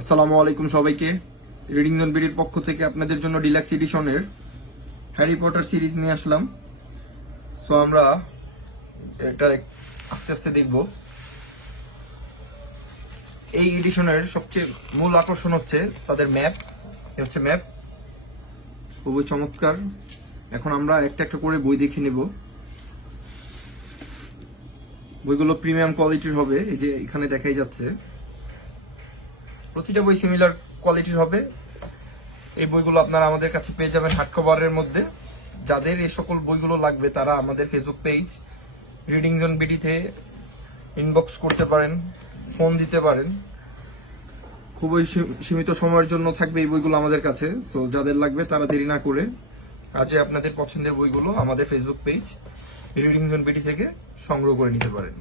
আসসালামু আলাইকুম সবাইকে। রিডিং জোন বিডির পক্ষ থেকে আপনাদের জন্য ডিলাক্স এডিশনের হ্যারি পটার সিরিজ নিয়ে আসলাম। সো আমরা এটা আস্তে আস্তে দেখব। এই এডিশনের সবচেয়ে মূল আকর্ষণ হচ্ছে তাদের ম্যাপ। হচ্ছে ম্যাপ খুবই চমৎকার। এখন আমরা একটা একটা করে বই দেখে নেব। বইগুলো প্রিমিয়াম কোয়ালিটির হবে, এই যে এখানে দেখাই যাচ্ছে। প্রতিটা বই সিমিলার কোয়ালিটির হবে। এই বইগুলো আপনারা আমাদের কাছে পেয়ে যাবেন হার্ড কভারের মধ্যে। যাদের এই সকল বইগুলো লাগবে তারা আমাদের Facebook page reading zone বিডিতে inbox করতে পারেন, ফোন দিতে পারেন। খুবই সীমিত সময়ের জন্য থাকবে এই বইগুলো আমাদের কাছে। তো যাদের লাগবে তারা দেরি না করে আজই আপনাদের পছন্দের বইগুলো আমাদের Facebook page reading zone BD থেকে সংগ্রহ করে নিতে পারেন।